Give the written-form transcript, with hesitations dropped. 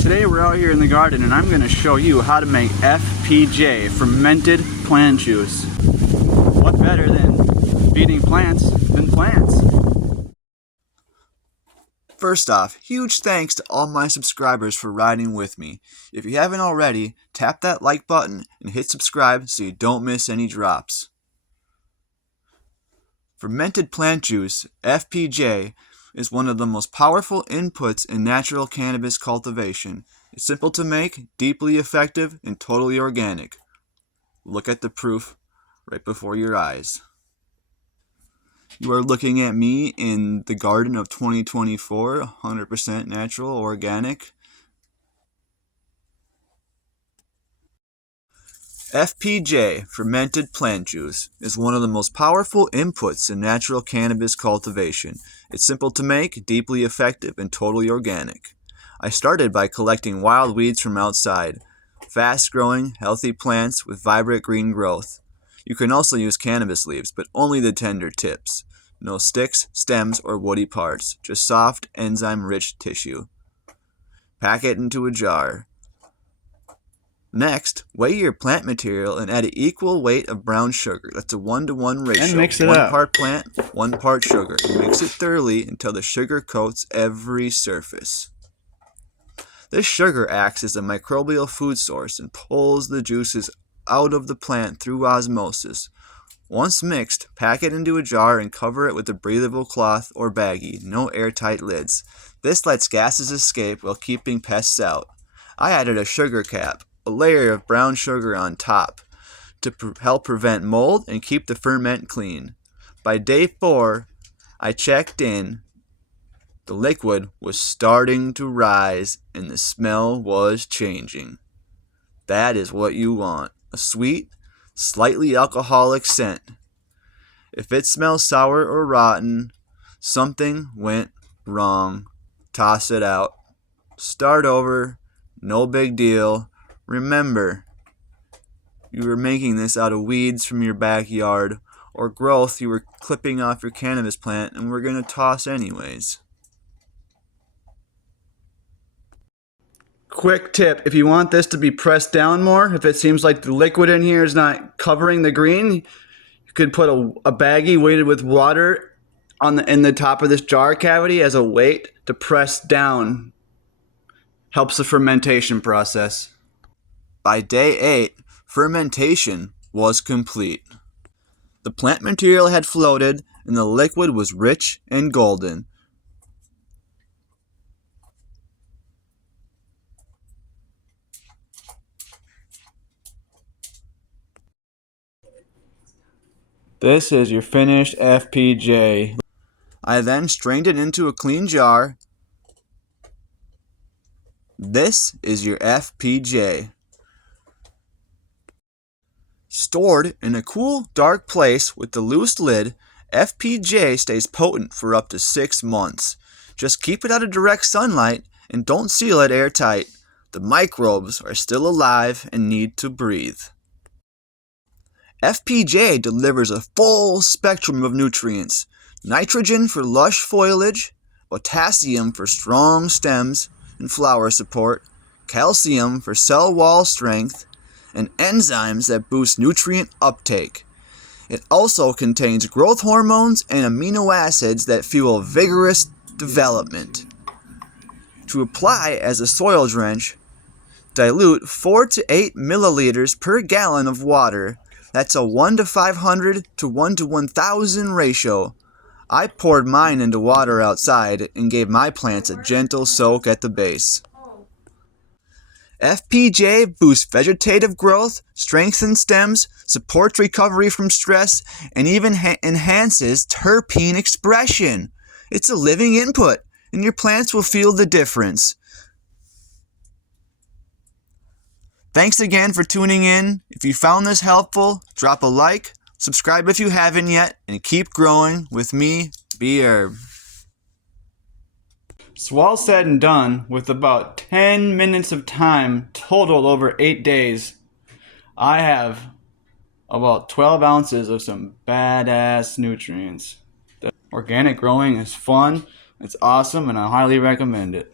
Today we're out here in the garden and I'm going to show you how to make FPJ, fermented plant juice. What better than feeding plants than plants? First off, huge thanks to all my subscribers for riding with me. If you haven't already, tap that like button and hit subscribe so you don't miss any drops. Fermented plant juice, FPJ, is one of the most powerful inputs in natural cannabis cultivation. It's simple to make, deeply effective, and totally organic. Look at the proof right before your eyes. You are looking at me in the garden of 2024, 100% natural, organic. FPJ, fermented plant juice, is one of the most powerful inputs in natural cannabis cultivation. It's simple to make, deeply effective, and totally organic. I started by collecting wild weeds from outside, fast-growing, healthy plants with vibrant green growth. You can also use cannabis leaves, but only the tender tips. No sticks, stems, or woody parts, just soft, enzyme-rich tissue. Pack it into a jar. Next, weigh your plant material and add an equal weight of brown sugar. That's a 1-to-1 ratio. And mix it up. 1 up. part plant, 1 part sugar. Mix it thoroughly until the sugar coats every surface. This sugar acts as a microbial food source and pulls the juices out of the plant through osmosis. Once mixed, pack it into a jar and cover it with a breathable cloth or baggie, no airtight lids. This lets gases escape while keeping pests out. I added a sugar cap, a layer of brown sugar on top, to help prevent mold and keep the ferment clean. By day 4, I checked in. The liquid was starting to rise and the smell was changing. That is what you want, a sweet, slightly alcoholic scent. If it smells sour or rotten, something went wrong. Toss it out. Start over, no big deal. Remember, you were making this out of weeds from your backyard or growth you were clipping off your cannabis plant and were going to toss anyways. Quick tip, if you want this to be pressed down more, if it seems like the liquid in here is not covering the green, you could put a baggie weighted with water in the top of this jar cavity as a weight to press down. Helps the fermentation process. By day 8, fermentation was complete. The plant material had floated and the liquid was rich and golden. This is your finished FPJ. I then strained it into a clean jar. This is your FPJ. Stored in a cool, dark place with the loose lid, FPJ stays potent for up to 6 months. Just keep it out of direct sunlight and don't seal it airtight. The microbes are still alive and need to breathe. FPJ delivers a full spectrum of nutrients. Nitrogen for lush foliage, potassium for strong stems and flower support, calcium for cell wall strength, and enzymes that boost nutrient uptake. It also contains growth hormones and amino acids that fuel vigorous development. To apply as a soil drench, dilute 4 to 8 milliliters per gallon of water. That's a 1 to 500 to 1 to 1000 ratio. I poured mine into water outside and gave my plants a gentle soak at the base. FPJ boosts vegetative growth, strengthens stems, supports recovery from stress, and even enhances terpene expression. It's a living input, and your plants will feel the difference. Thanks again for tuning in. If you found this helpful, drop a like, subscribe if you haven't yet, and keep growing with me, B-Herb. So all said and done, with about 10 minutes of time total over 8 days, I have about 12 ounces of some badass nutrients. The organic growing is fun, it's awesome, and I highly recommend it.